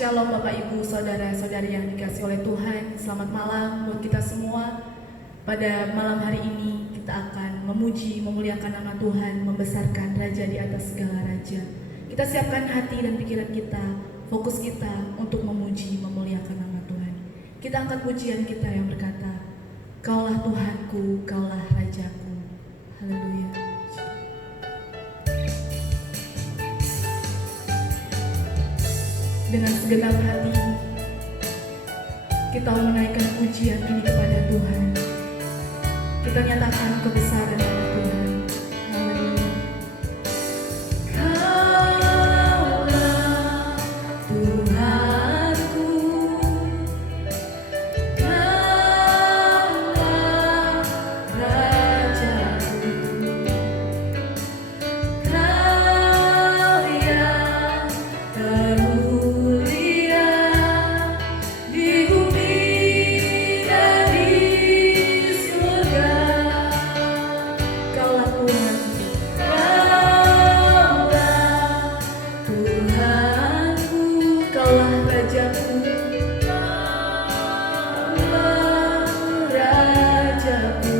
Shalom Bapak Ibu, Saudara-saudari yang dikasihi oleh Tuhan. Selamat malam buat kita semua. Pada malam hari ini kita akan memuji, memuliakan nama Tuhan, membesarkan Raja di atas segala Raja. Kita siapkan hati dan pikiran kita, fokus kita untuk memuji, memuliakan nama Tuhan. Kita angkat pujian kita yang berkata, Kaulah Tuhanku, Kaulah Rajaku. Haleluya. Dengan segenap hati kita menaikkan pujian ini kepada Tuhan. Kita nyatakan kebesaran nama Tuhan. Haleluya. Kaulah Tuhanku, Kaulah Rajaku, Kau yang termulia di bumi dan di surga. Kaulah Tuhanku, Kaulah Tuhanku, Kaulah Rajaku, Kaulah Rajaku,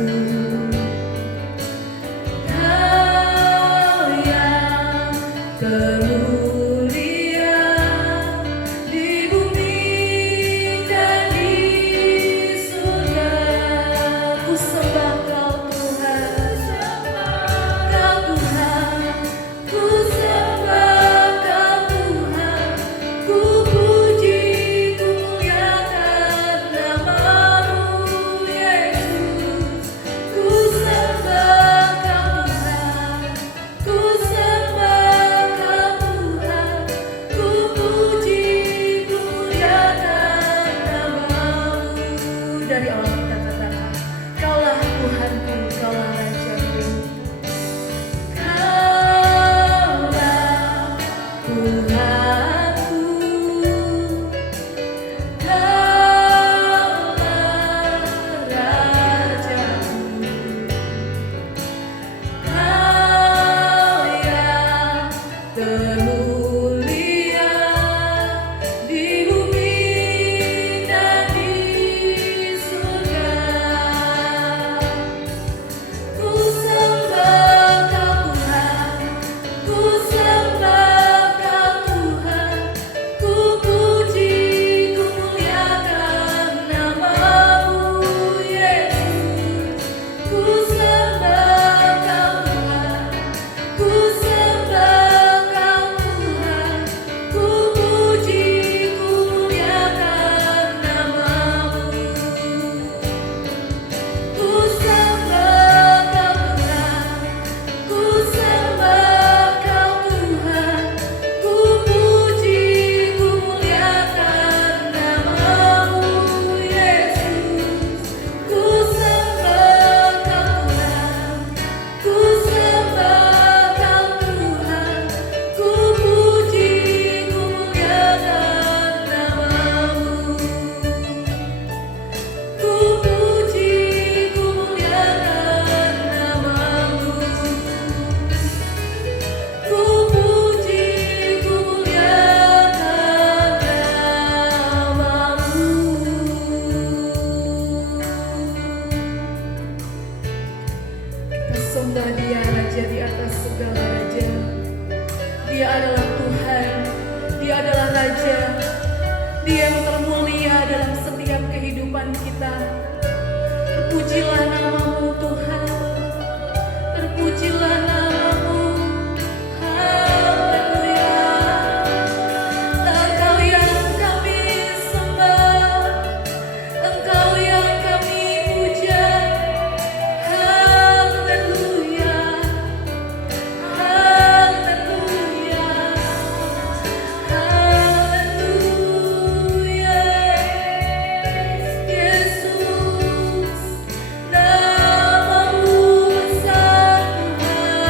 Kau yang termulia di bumi dan di surga. Ku sembah Kau Tuhan, Kau Tuhan, ku sembah Kau Tuhan, ku puji, ku muliakan nama-Mu Yesus. Ku sembah Kau Tuhan, ku sembah Kau Tuhan, ku puji, ku muliakan nama-Mu. Dari awal kita katakan, Kaulah Tuhanku, Kaulah Rajaku, Kaulah Tuhanku, Kaulah Rajaku, Kau yang termulia di bumi dan di surga. Ku sembah Kau Tuhan, ku sembah Kau Tuhan, ku puji, ku muliakan nama-Mu Yesus. Ku sembah Kau Tuhan, ku sembah Kau Tuhan, ku puji, ku muliakan nama-Mu. Ku sembah Kau Tuhan, ku sembah Kau Tuhan, ku puji, ku muliakan nama-Mu Yesus. Ku sembah Kau Tuhan, ku sembah Kau Tuhan, ku puji, ku muliakan nama-Mu. Ku puji, ku muliakan nama-Mu. Ku puji, ku muliakan nama-Mu. Kita sembah Dia, Raja di atas segala raja. Dia adalah Tuhan, Dia adalah Raja, Dia yang termulia dalam setiap kehidupan kita. Terpujilah nama-Mu Tuhan, terpujilah nama-Mu. Haleluya. Engkau yang kami sembah, Engkau yang kami puja. Haleluya, haleluya, haleluya. Yesus, nama-Mu besar Tuhan.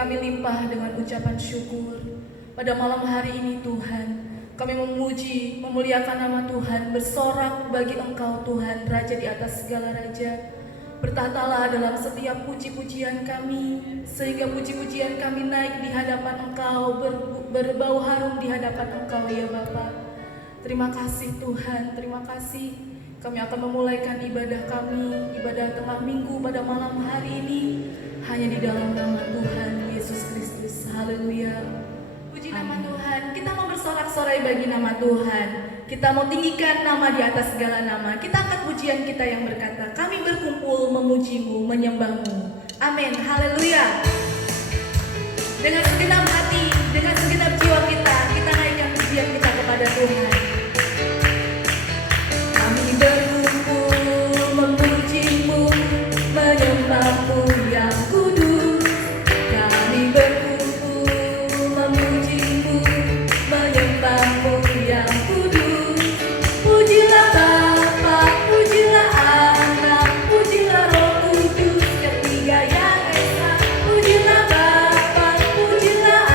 kami limpah dengan ucapan syukur. Pada malam hari ini Tuhan, kami memuji, memuliakan nama Tuhan, bersorak bagi Engkau Tuhan, Raja di atas segala raja. Bertahtalah dalam setiap puji-pujian kami, sehingga puji-pujian kami naik di hadapan Engkau, berbau harum di hadapan Engkau ya Bapa. Terima kasih Tuhan, terima kasih. Kami akan memulaikan ibadah kami, ibadah tengah minggu pada malam hari ini, hanya di dalam nama Tuhan Yesus Kristus. Haleluya. Puji nama Tuhan. Kita mau bersorak-sorai bagi nama Tuhan. Kita mau tinggikan nama di atas segala nama. Kita angkat pujian kita yang berkata, kami berkumpul memujimu, menyembahmu. Amin. Haleluya. Dengan segenap hati, dengan segenap jiwa kita naikkan pujian kita kepada Tuhan. Kami berkumpul memujimu, menyembahmu yang kudus. Kami berkumpul memujimu, menyembahmu yang kudus. Pujilah Bapa, pujilah Anak, pujilah Roh Kudus, ketiga yang esa. Pujilah Bapa, pujilah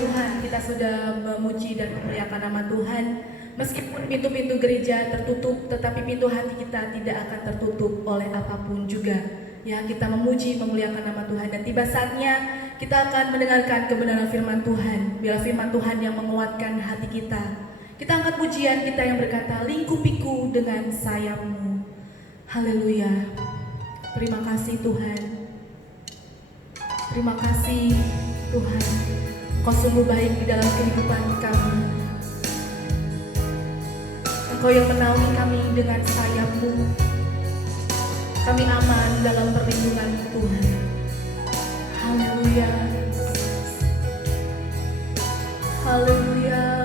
Tuhan, kita sudah memuji dan memuliakan nama Tuhan. Meskipun pintu-pintu gereja tertutup, tetapi pintu hati kita tidak akan tertutup oleh apapun juga. Ya, kita memuji, memuliakan nama Tuhan. Dan tiba saatnya kita akan mendengarkan kebenaran firman Tuhan. Biar firman Tuhan yang menguatkan hati kita. Kita angkat pujian kita yang berkata, lingkupiku dengan sayapmu. Haleluya. Terima kasih Tuhan. Terima kasih Tuhan. Kau sungguh baik di dalam kehidupan kami. Engkau yang menaungi kami dengan sayap-Mu. Kami aman dalam perlindungan Tuhan. Haleluya. Haleluya.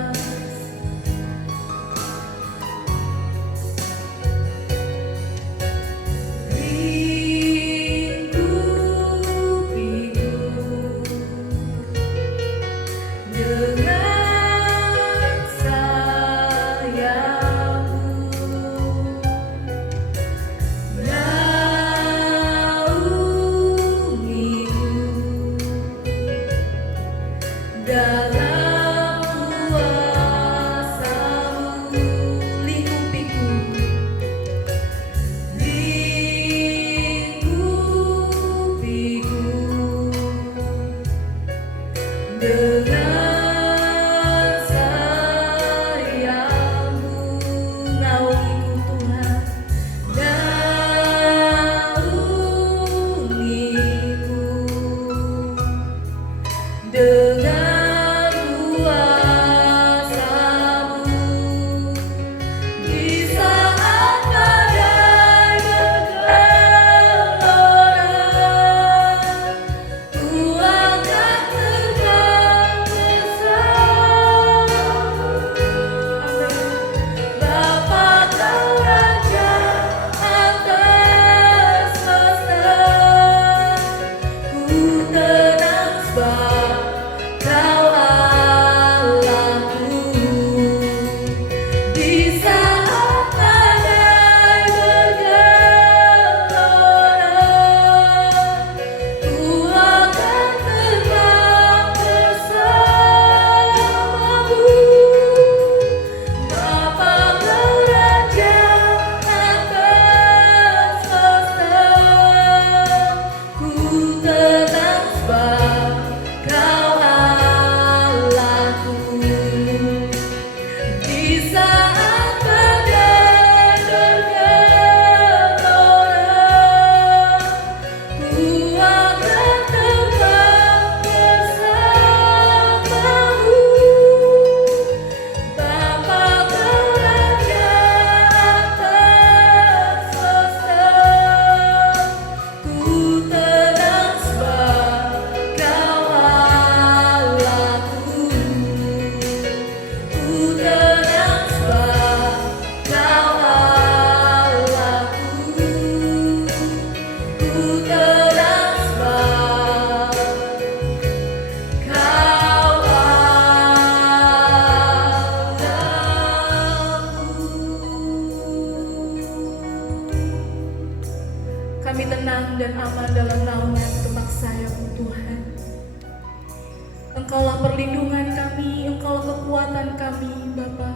Engkaulah perlindungan kami, Engkaulah kekuatan kami, Bapa.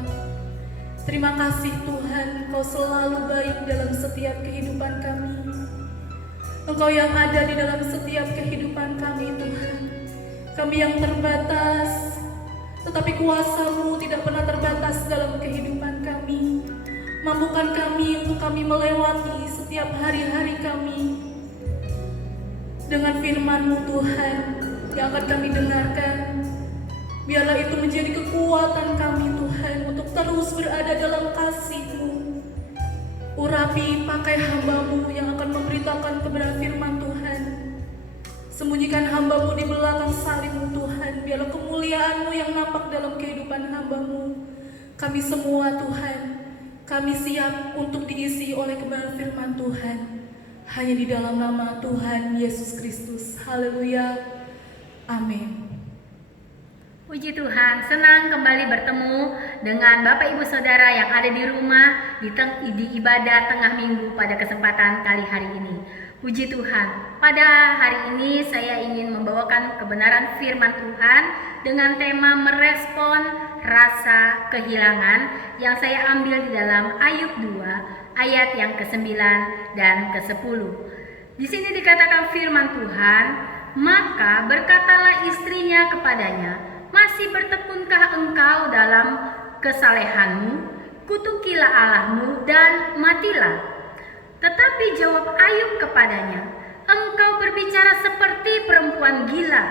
Terima kasih Tuhan, Engkau selalu baik dalam setiap kehidupan kami. Engkau yang ada di dalam setiap kehidupan kami, Tuhan. Kami yang terbatas, tetapi kuasa-Mu tidak pernah terbatas dalam kehidupan kami. Mampukan kami untuk kami melewati setiap hari-hari kami dengan firman-Mu, Tuhan, yang akan kami dengarkan. Biarlah itu menjadi kekuatan kami, Tuhan, untuk terus berada dalam kasih-Mu. Urapi pakai hamba-Mu yang akan memberitakan kebenaran firman Tuhan. Sembunyikan hamba-Mu di belakang salib-Mu, Tuhan. Biarlah kemuliaan-Mu yang nampak dalam kehidupan hamba-Mu. Kami semua, Tuhan, kami siap untuk diisi oleh kebenaran firman Tuhan. Hanya di dalam nama Tuhan Yesus Kristus. Haleluya. Amin. Puji Tuhan, senang kembali bertemu dengan Bapak Ibu Saudara yang ada di rumah di ibadah tengah minggu pada kesempatan kali hari ini. Puji Tuhan, pada hari ini saya ingin membawakan kebenaran firman Tuhan dengan tema merespon rasa kehilangan yang saya ambil di dalam Ayub 2 ayat yang ke-9 dan ke-10. Di sini dikatakan firman Tuhan, maka berkatalah istrinya kepadanya, masih bertekunkah engkau dalam kesalehanmu? Kutukilah Allahmu dan matilah. Tetapi jawab Ayub kepadanya, engkau berbicara seperti perempuan gila.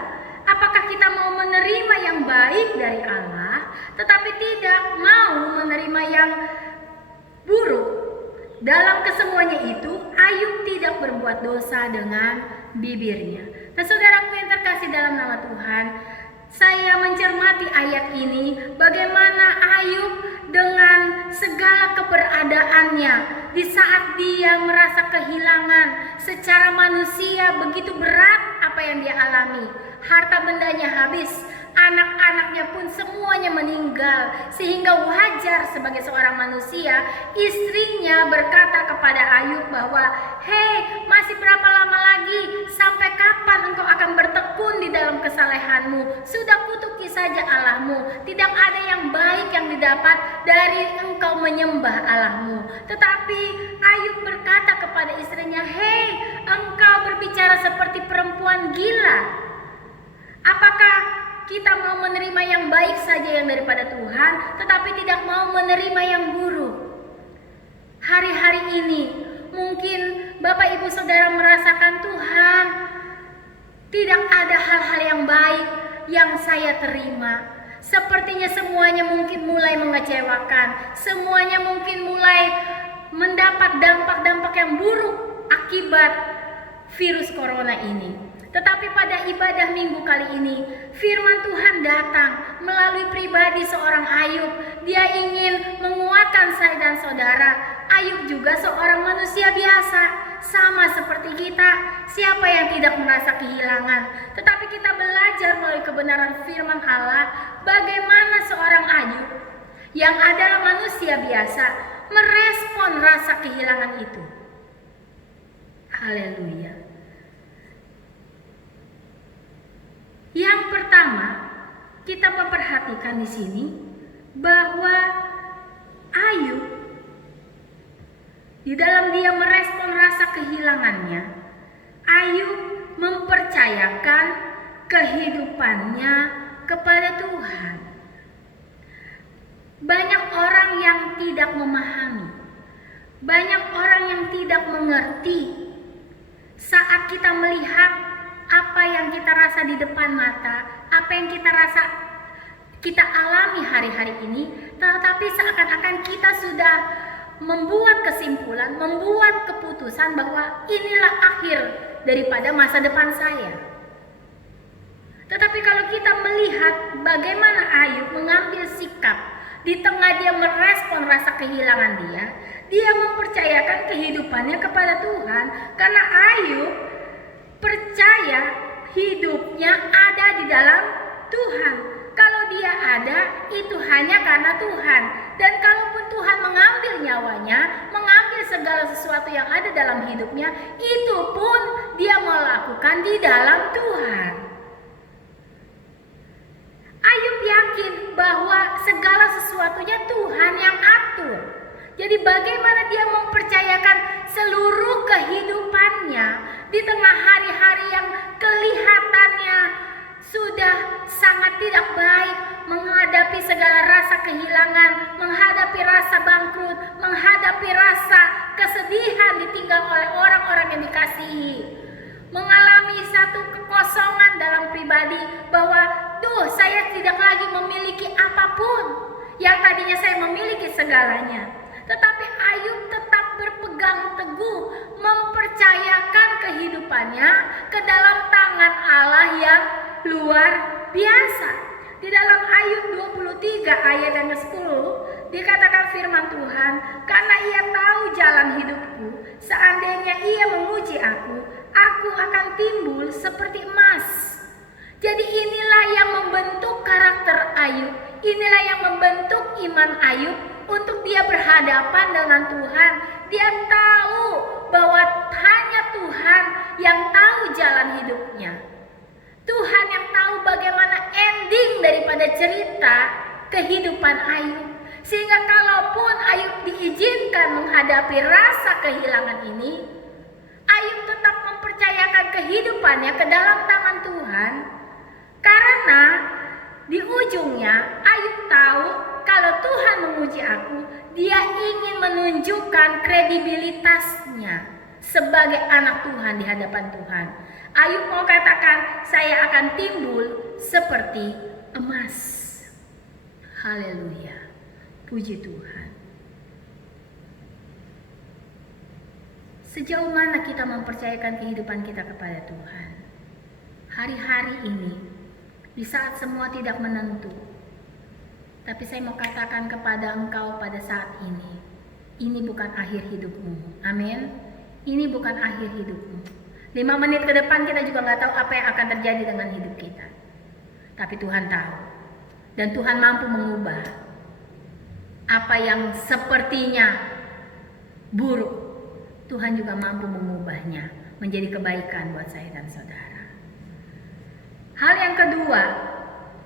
Apakah kita mau menerima yang baik dari Allah, tetapi tidak mau menerima yang buruk? Dalam kesemuanya itu, Ayub tidak berbuat dosa dengan bibirnya. Nah, saudaraku yang terkasih dalam nama Tuhan, saya mencermati ayat ini, bagaimana Ayub dengan segala keberadaannya di saat dia merasa kehilangan secara manusia, begitu berat apa yang dia alami. Harta bendanya habis, anak-anaknya pun semuanya meninggal, sehingga wajar sebagai seorang manusia istrinya berkata kepada Ayub bahwa, hei, masih berapa lama lagi? Sampai kapan engkau akan bertekun di dalam kesalehanmu? Sudah kutuki saja Allahmu, tidak ada yang baik yang didapat dari engkau menyembah Allahmu. Tetapi Ayub berkata kepada istrinya, hei, engkau berbicara seperti perempuan gila. Apakah kita mau menerima yang baik saja yang daripada Tuhan, tetapi tidak mau menerima yang buruk? Hari-hari ini mungkin Bapak Ibu Saudara merasakan, Tuhan, tidak ada hal-hal yang baik yang saya terima. Sepertinya semuanya mungkin mulai mengecewakan, semuanya mungkin mulai mendapat dampak-dampak yang buruk akibat virus corona ini. Tetapi pada ibadah minggu kali ini, firman Tuhan datang melalui pribadi seorang Ayub. Dia ingin menguatkan saya dan saudara. Ayub juga seorang manusia biasa, sama seperti kita. Siapa yang tidak merasa kehilangan? Tetapi kita belajar melalui kebenaran firman Allah, bagaimana seorang Ayub yang adalah manusia biasa merespon rasa kehilangan itu. Haleluya. Yang pertama, kita memperhatikan di sini bahwa Ayub di dalam dia merespon rasa kehilangannya, Ayub mempercayakan kehidupannya kepada Tuhan. Banyak orang yang tidak memahami, banyak orang yang tidak mengerti saat kita melihat apa yang kita rasa di depan mata, apa yang kita alami hari-hari ini, tetapi seakan-akan kita sudah membuat kesimpulan, membuat keputusan bahwa inilah akhir daripada masa depan saya. Tetapi kalau kita melihat bagaimana Ayub mengambil sikap di tengah dia merespon rasa kehilangan dia mempercayakan kehidupannya kepada Tuhan, karena Ayub percaya hidupnya ada di dalam Tuhan. Kalau dia ada, itu hanya karena Tuhan. Dan kalaupun Tuhan mengambil nyawanya, mengambil segala sesuatu yang ada dalam hidupnya, itu pun dia melakukan di dalam Tuhan. Ayub yakin bahwa segala sesuatunya Tuhan yang atur. Jadi bagaimana dia mempercayakan seluruh kehidupannya di tengah hari-hari yang kelihatannya sudah sangat tidak baik, menghadapi segala rasa kehilangan, menghadapi rasa bangkrut, menghadapi rasa kesedihan ditinggal oleh orang-orang yang dikasihi, mengalami satu kekosongan dalam pribadi bahwa saya tidak lagi memiliki apapun yang tadinya saya memiliki segalanya. Tetapi Ayub tetap berpegang teguh, mempercayakan kehidupannya ke dalam tangan Allah yang luar biasa. Di dalam Ayub 23 ayat yang ke-10 dikatakan firman Tuhan, karena ia tahu jalan hidupku, seandainya ia menguji aku akan timbul seperti emas. Jadi inilah yang membentuk karakter Ayub, inilah yang membentuk iman Ayub untuk dia berhadapan dengan Tuhan. Dia tahu bahwa hanya Tuhan yang tahu jalan hidupnya. Tuhan yang tahu bagaimana ending daripada cerita kehidupan Ayub. Sehingga kalaupun Ayub diizinkan menghadapi rasa kehilangan ini, Ayub tetap mempercayakan kehidupannya ke dalam tangan Tuhan. Karena di ujungnya Ayub tahu kalau Tuhan menguji aku, dia ingin menunjukkan kredibilitasnya sebagai anak Tuhan di hadapan Tuhan. Ayub mau katakan, saya akan timbul seperti emas. Haleluya. Puji Tuhan. Sejauh mana kita mempercayakan kehidupan kita kepada Tuhan? Hari-hari ini, di saat semua tidak menentu, tapi saya mau katakan kepada engkau pada saat ini bukan akhir hidupmu. Amin. Ini bukan akhir hidupmu. 5 menit ke depan kita juga nggak tahu apa yang akan terjadi dengan hidup kita. Tapi Tuhan tahu. Dan Tuhan mampu mengubah apa yang sepertinya buruk. Tuhan juga mampu mengubahnya menjadi kebaikan buat saya dan saudara. Hal yang kedua,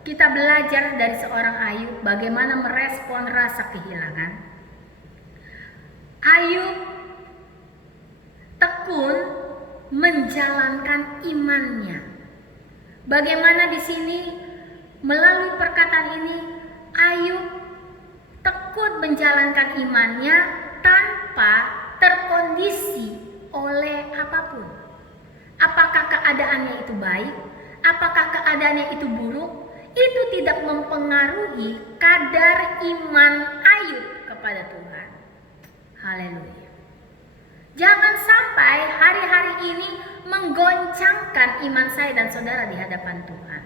kita belajar dari seorang Ayub bagaimana merespon rasa kehilangan. Ayub tekun menjalankan imannya. Bagaimana di sini melalui perkataan ini Ayub tekun menjalankan imannya tanpa terkondisi oleh apapun. Apakah keadaannya itu baik? Apakah keadaannya itu buruk? Itu tidak mempengaruhi kadar iman Ayub kepada Tuhan. Haleluya. Jangan sampai hari-hari ini menggoncangkan iman saya dan saudara di hadapan Tuhan.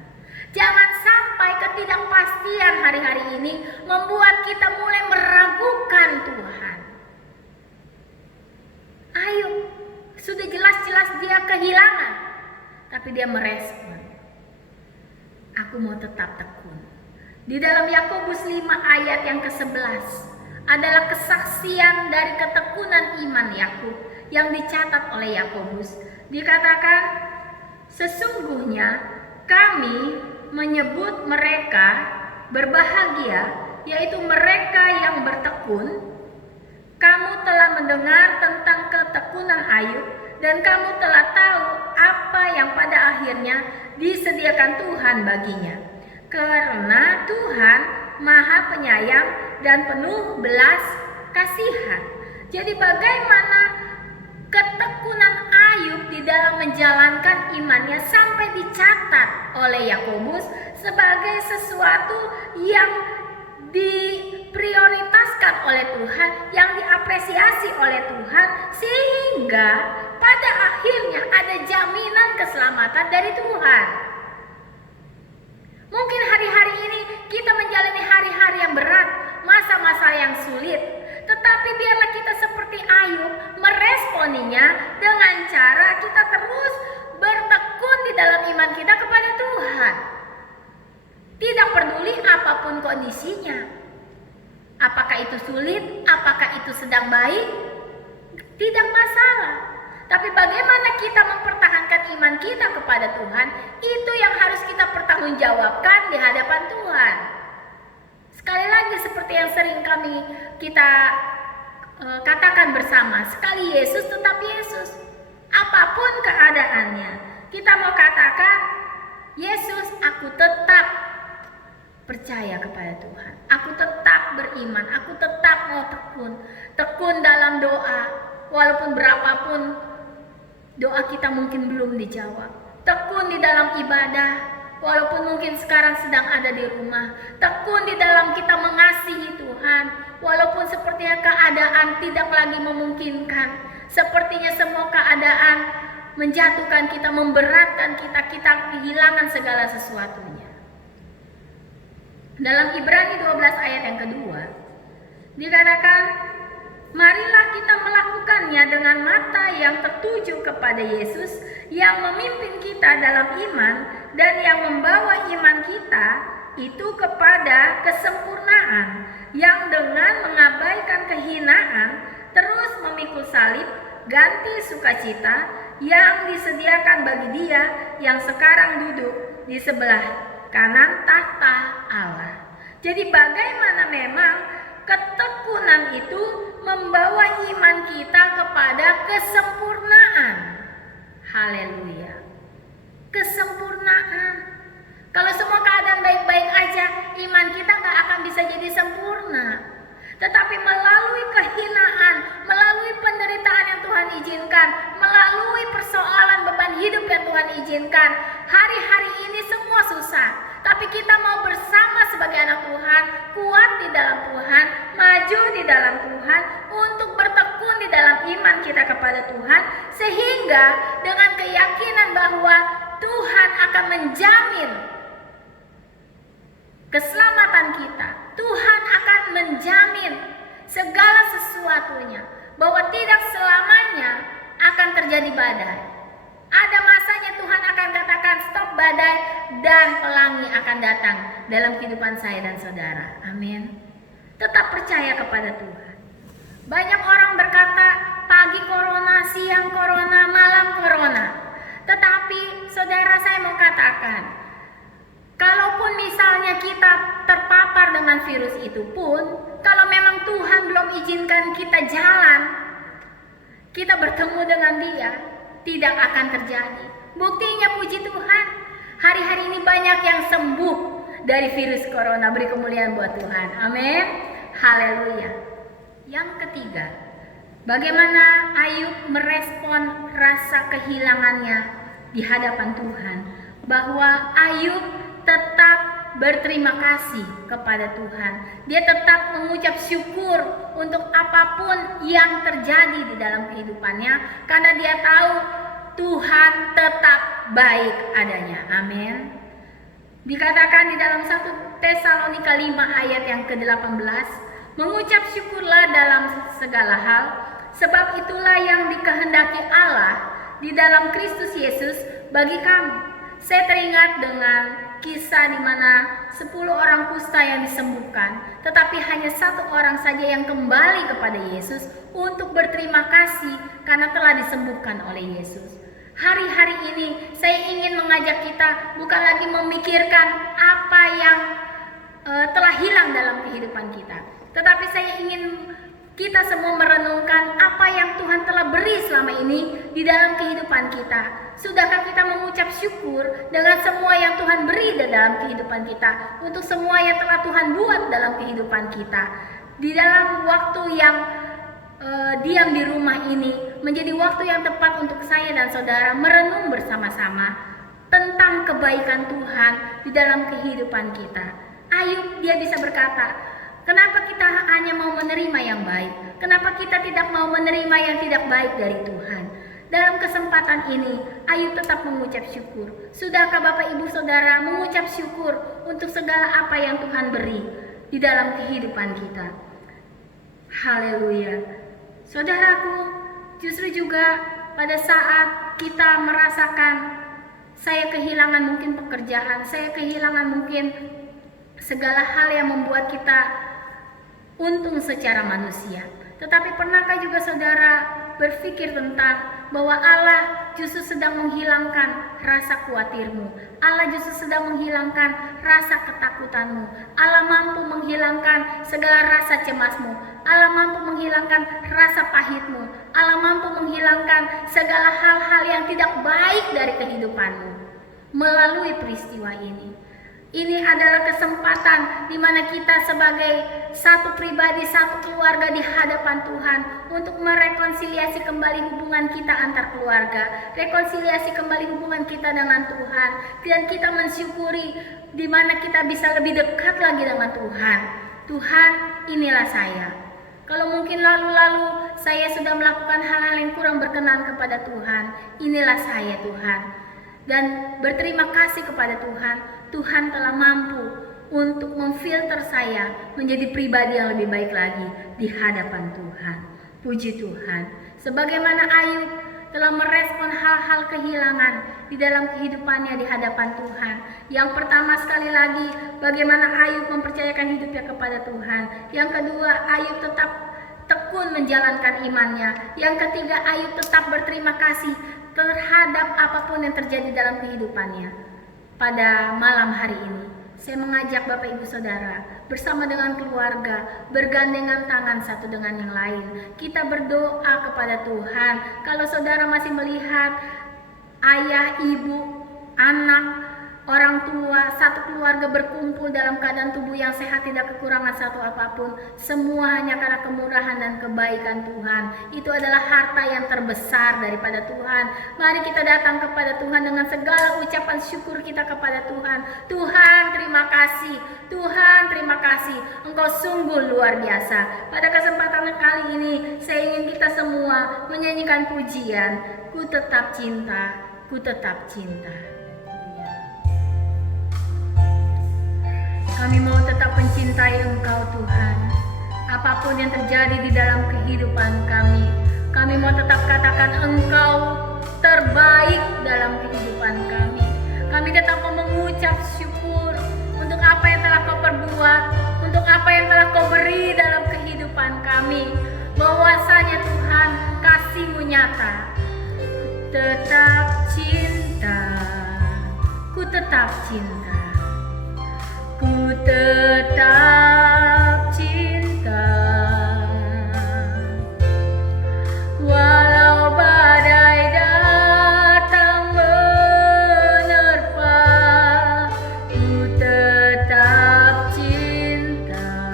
Jangan sampai ketidakpastian hari-hari ini membuat kita mulai meragukan Tuhan. Ayub sudah jelas-jelas dia kehilangan, tapi dia merespon. Aku mau tetap tekun. Di dalam Yakobus 5 ayat yang ke-11 adalah kesaksian dari ketekunan iman Yakub yang dicatat oleh Yakobus. Dikatakan, sesungguhnya kami menyebut mereka berbahagia, yaitu mereka yang bertekun. Kamu telah mendengar tentang ketekunan Ayub, dan kamu telah tahu apa yang pada akhirnya disediakan Tuhan baginya. Karena Tuhan Maha Penyayang dan penuh belas kasihan. Jadi bagaimana ketekunan Ayub di dalam menjalankan imannya sampai dicatat oleh Yakobus sebagai sesuatu yang diprioritaskan oleh Tuhan, yang diapresiasi oleh Tuhan, sehingga pada akhirnya ada jaminan keselamatan dari Tuhan. Mungkin hari-hari ini kita menjalani hari-hari yang berat, masa-masa yang sulit, tetapi biarlah kita seperti Ayub meresponinya dengan cara kita terus bertekun di dalam iman kita kepada Tuhan. Tidak peduli apapun kondisinya. Apakah itu sulit, apakah itu sedang baik, tidak masalah. Tapi bagaimana kita mempertahankan iman kita kepada Tuhan, itu yang harus kita pertanggungjawabkan di hadapan Tuhan. Sekali lagi seperti yang sering kita katakan bersama, sekali Yesus tetap Yesus. Apapun keadaannya, kita mau katakan, Yesus, aku tetap percaya kepada Tuhan. Aku tetap beriman, aku tetap mau tekun dalam doa, walaupun berapapun doa kita mungkin belum dijawab. Tekun di dalam ibadah, walaupun mungkin sekarang sedang ada di rumah. Tekun di dalam kita mengasihi Tuhan, walaupun sepertinya keadaan tidak lagi memungkinkan. Sepertinya semua keadaan menjatuhkan kita, memberatkan kita kehilangan segala sesuatunya. Dalam Ibrani 12 ayat yang kedua dikatakan, marilah kita melakukannya dengan mata yang tertuju kepada Yesus yang memimpin kita dalam iman dan yang membawa iman kita itu kepada kesempurnaan, yang dengan mengabaikan kehinaan terus memikul salib ganti sukacita yang disediakan bagi dia yang sekarang duduk di sebelah kanan tahta Allah. Jadi bagaimana memang ketekunan itu membawa iman kita kepada kesempurnaan. Haleluya. Kesempurnaan. Kalau semua keadaan baik-baik aja, iman kita gak akan bisa jadi sempurna. Tetapi melalui kehinaan, melalui penderitaan yang Tuhan izinkan, melalui persoalan beban hidup yang Tuhan izinkan, hari-hari ini semua susah. Tapi kita mau bersama sebagai anak Tuhan, kuat di dalam Tuhan, maju di dalam Tuhan, untuk bertekun di dalam iman kita kepada Tuhan, sehingga dengan keyakinan bahwa Tuhan akan menjamin keselamatan kita, Tuhan akan menjamin segala sesuatunya, bahwa tidak selamanya akan terjadi badai. Ada masanya Tuhan akan katakan stop badai dan pelangi akan datang dalam kehidupan saya dan saudara. Amin. Tetap percaya kepada Tuhan. Banyak orang berkata pagi corona, siang corona, malam corona. Tetapi saudara, saya mau katakan, kalaupun misalnya kita terpapar dengan virus itu pun, kalau memang Tuhan belum izinkan kita jalan, kita bertemu dengan Dia, tidak akan terjadi. Buktinya puji Tuhan, hari-hari ini banyak yang sembuh dari virus corona. Beri kemuliaan buat Tuhan. Amin. Haleluya. Yang ketiga, bagaimana Ayub merespon rasa kehilangannya di hadapan Tuhan, bahwa Ayub tetap berterima kasih kepada Tuhan. Dia tetap mengucap syukur untuk apapun yang terjadi di dalam kehidupannya, karena dia tahu Tuhan tetap baik adanya. Amin. Dikatakan di dalam 1 Tesalonika 5 ayat yang ke-18, mengucap syukurlah dalam segala hal, sebab itulah yang dikehendaki Allah di dalam Kristus Yesus bagi kamu. Saya teringat dengan kisah di mana 10 orang kusta yang disembuhkan, tetapi hanya 1 orang saja yang kembali kepada Yesus untuk berterima kasih karena telah disembuhkan oleh Yesus. Hari-hari ini saya ingin mengajak kita bukan lagi memikirkan apa yang telah hilang dalam kehidupan kita, tetapi saya ingin kita semua merenungkan apa yang Tuhan telah beri selama ini di dalam kehidupan kita. Sudahkah kita mengucap syukur dengan semua yang Tuhan beri di dalam kehidupan kita, untuk semua yang telah Tuhan buat dalam kehidupan kita? Di dalam waktu yang diam di rumah ini menjadi waktu yang tepat untuk saya dan saudara merenung bersama-sama tentang kebaikan Tuhan di dalam kehidupan kita. Ayub, dia bisa berkata, kenapa kita hanya mau menerima yang baik? Kenapa kita tidak mau menerima yang tidak baik dari Tuhan? Dalam kesempatan ini, Ayub tetap mengucap syukur. Sudahkah Bapak Ibu Saudara mengucap syukur untuk segala apa yang Tuhan beri di dalam kehidupan kita? Haleluya. Saudaraku, justru juga pada saat kita merasakan saya kehilangan mungkin pekerjaan, saya kehilangan mungkin segala hal yang membuat kita untung secara manusia. Tetapi pernahkah juga saudara berpikir tentang bahwa Allah justru sedang menghilangkan rasa khawatirmu, Allah justru sedang menghilangkan rasa ketakutanmu, Allah mampu menghilangkan segala rasa cemasmu, Allah mampu menghilangkan rasa pahitmu, Allah mampu menghilangkan segala hal-hal yang tidak baik dari kehidupanmu melalui peristiwa ini. Ini adalah kesempatan di mana kita sebagai satu pribadi, satu keluarga di hadapan Tuhan untuk merekonsiliasi kembali hubungan kita antar keluarga, rekonsiliasi kembali hubungan kita dengan Tuhan, dan kita mensyukuri di mana kita bisa lebih dekat lagi dengan Tuhan. Tuhan, inilah saya. Kalau mungkin lalu-lalu saya sudah melakukan hal-hal yang kurang berkenan kepada Tuhan, inilah saya Tuhan. Dan berterima kasih kepada Tuhan, Tuhan telah mampu untuk memfilter saya menjadi pribadi yang lebih baik lagi di hadapan Tuhan. Puji Tuhan. Sebagaimana Ayub telah merespon hal-hal kehilangan di dalam kehidupannya di hadapan Tuhan. Yang pertama sekali lagi, bagaimana Ayub mempercayakan hidupnya kepada Tuhan. Yang kedua, Ayub tetap tekun menjalankan imannya. Yang ketiga, Ayub tetap berterima kasih terhadap apapun yang terjadi dalam kehidupannya. Pada malam hari ini, saya mengajak Bapak Ibu Saudara bersama dengan keluarga bergandengan tangan satu dengan yang lain. Kita berdoa kepada Tuhan. Kalau saudara masih melihat ayah, ibu, anak, orang tua, satu keluarga berkumpul dalam keadaan tubuh yang sehat, tidak kekurangan satu apapun, semua hanya karena kemurahan dan kebaikan Tuhan. Itu adalah harta yang terbesar daripada Tuhan. Mari kita datang kepada Tuhan dengan segala ucapan syukur kita kepada Tuhan. Tuhan, terima kasih. Tuhan, terima kasih. Engkau sungguh luar biasa. Pada kesempatan kali ini, saya ingin kita semua menyanyikan pujian, Ku tetap cinta, ku tetap cinta. Kami mau tetap mencintai Engkau Tuhan. Apapun yang terjadi di dalam kehidupan kami mau tetap katakan Engkau terbaik dalam kehidupan kami. Kami tetap mau mengucap syukur untuk apa yang telah Kau perbuat, untuk apa yang telah Kau beri dalam kehidupan kami. Bahwasanya Tuhan, kasih-Mu nyata. Tetap cinta, ku tetap cinta. Ku tetap cinta, walau badai datang menerpa. Ku tetap cinta,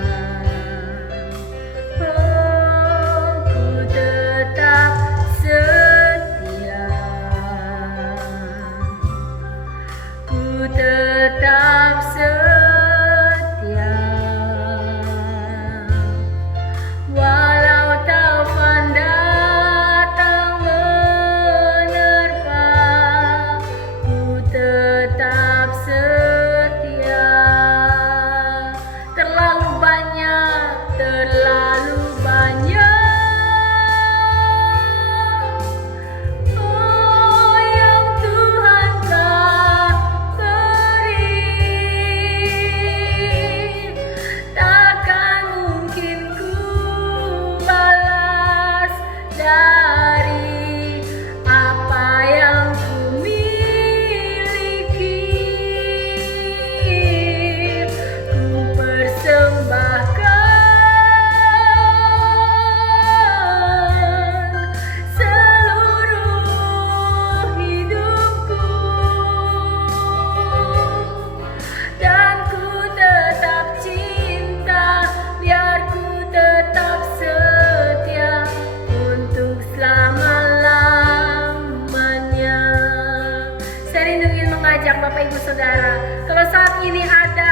oh, ku tetap setia. Ku tetap setia. Walau taufan datang menerpa, ku tetap setia. Terlalu banyak oh yang Tuhan telah beri. Takkan mungkin ku balas dari apa yang ku miliki. Ku persembahkan seluruh hidupku, dan ku tetap cinta, biar ku tetap setia untuk selama-lamanya. Saya rindu ingin mengajak Bapak Ibu Saudara, kalau saat ini ada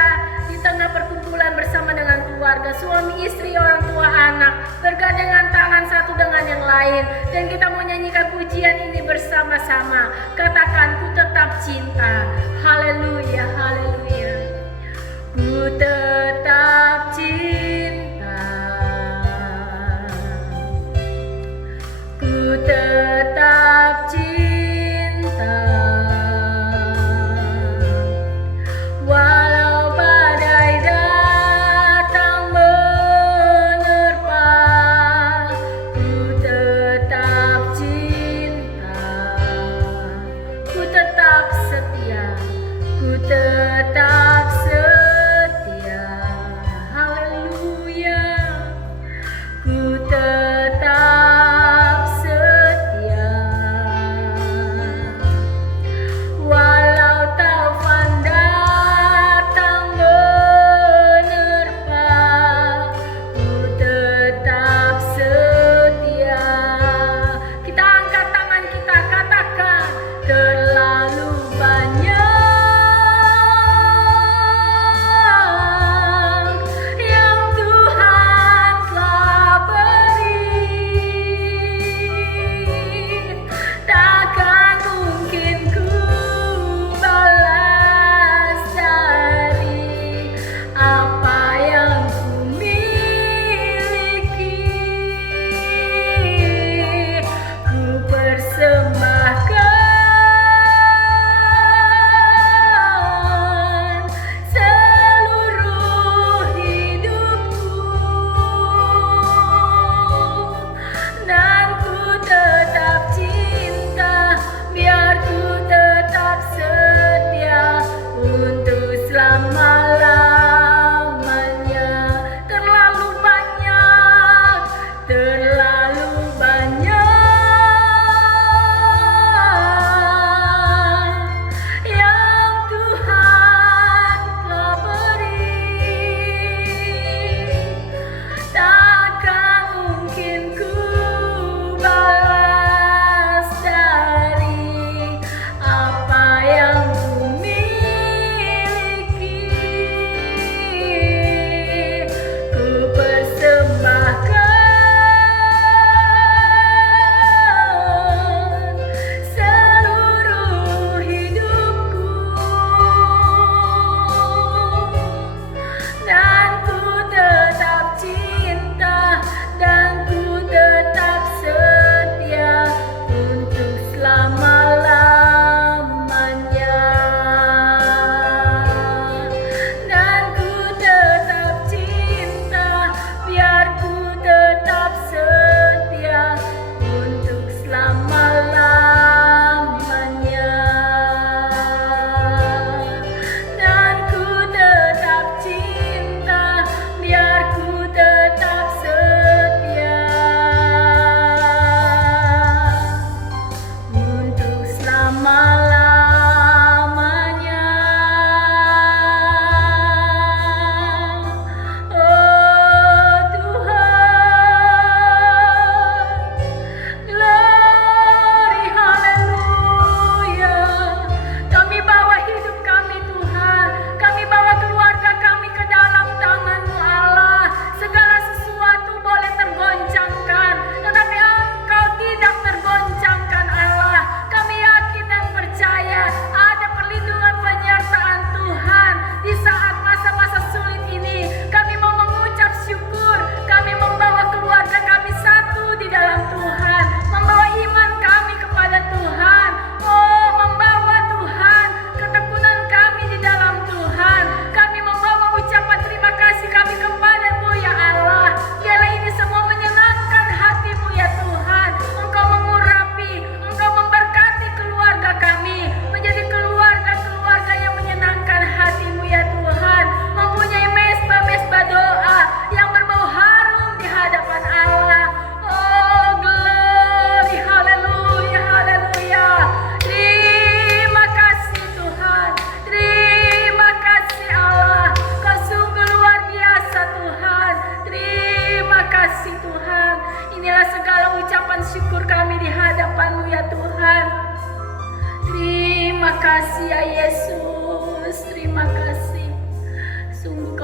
di tengah perkumpulan bersama dengan keluarga, suami istri, orang tua, anak, bergandengan tangan satu dengan yang lain, dan kita mau nyanyikan pujian ini bersama-sama. Katakan, ku tetap cinta. Haleluya, haleluya. Ku tetap cinta, ku tetap cinta, walau badai datang menerpa. Ku tetap cinta, ku tetap setia, ku tetap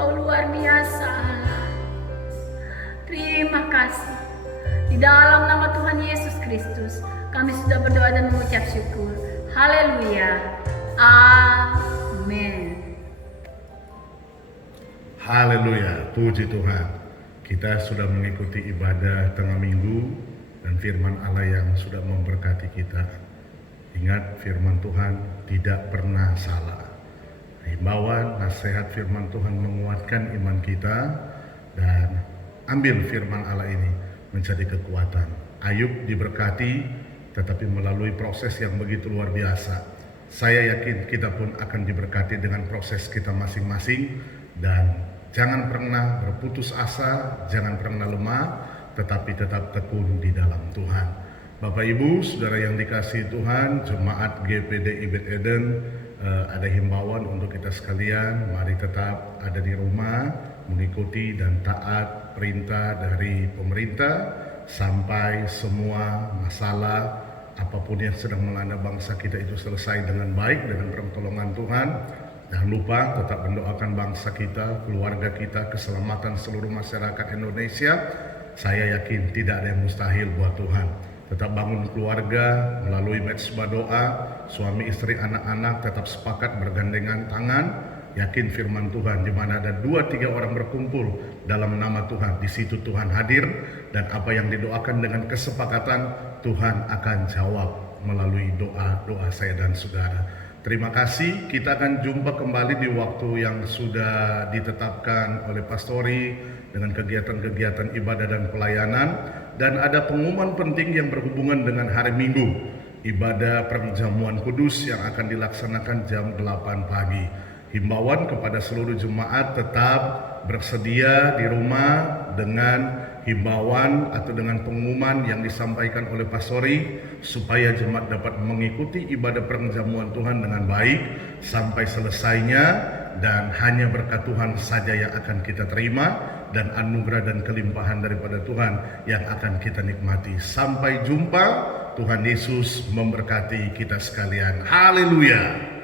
Engkau luar biasa Allah. Terima kasih. Di dalam nama Tuhan Yesus Kristus, kami sudah berdoa dan mengucap syukur. Haleluya. Amin. Haleluya, puji Tuhan. Kita sudah mengikuti ibadah tengah minggu dan firman Allah yang sudah memberkati kita. Ingat, firman Tuhan tidak pernah salah. Himbauan, nasihat firman Tuhan menguatkan iman kita, dan ambil firman Allah ini menjadi kekuatan. Ayub diberkati, tetapi melalui proses yang begitu luar biasa. Saya yakin kita pun akan diberkati dengan proses kita masing-masing, dan jangan pernah berputus asa, jangan pernah lemah, tetapi tetap tekun di dalam Tuhan. Bapak Ibu, saudara yang dikasihi Tuhan, jemaat GPD Ibet Eden, ada himbauan untuk kita sekalian. Mari tetap ada di rumah, mengikuti dan taat perintah dari pemerintah sampai semua masalah apapun yang sedang melanda bangsa kita itu selesai dengan baik dengan pertolongan Tuhan. Jangan lupa tetap mendoakan bangsa kita, keluarga kita, keselamatan seluruh masyarakat Indonesia. Saya yakin tidak ada yang mustahil buat Tuhan. Tetap bangun keluarga melalui mezbah doa, suami istri anak-anak tetap sepakat bergandengan tangan. Yakin firman Tuhan, di mana ada 2-3 orang berkumpul dalam nama Tuhan, di situ Tuhan hadir, dan apa yang didoakan dengan kesepakatan Tuhan akan jawab melalui doa-doa saya dan saudara. Terima kasih, kita akan jumpa kembali di waktu yang sudah ditetapkan oleh Pastori dengan kegiatan-kegiatan ibadah dan pelayanan, dan ada pengumuman penting yang berhubungan dengan hari Minggu, ibadah perjamuan kudus yang akan dilaksanakan jam 8 pagi. Himbauan kepada seluruh jemaat tetap bersedia di rumah dengan himbauan atau dengan pengumuman yang disampaikan oleh Pastori, supaya jemaat dapat mengikuti ibadah perjamuan Tuhan dengan baik sampai selesainya, dan hanya berkat Tuhan saja yang akan kita terima, dan anugerah dan kelimpahan daripada Tuhan yang akan kita nikmati. Sampai jumpa, Tuhan Yesus memberkati kita sekalian. Haleluya.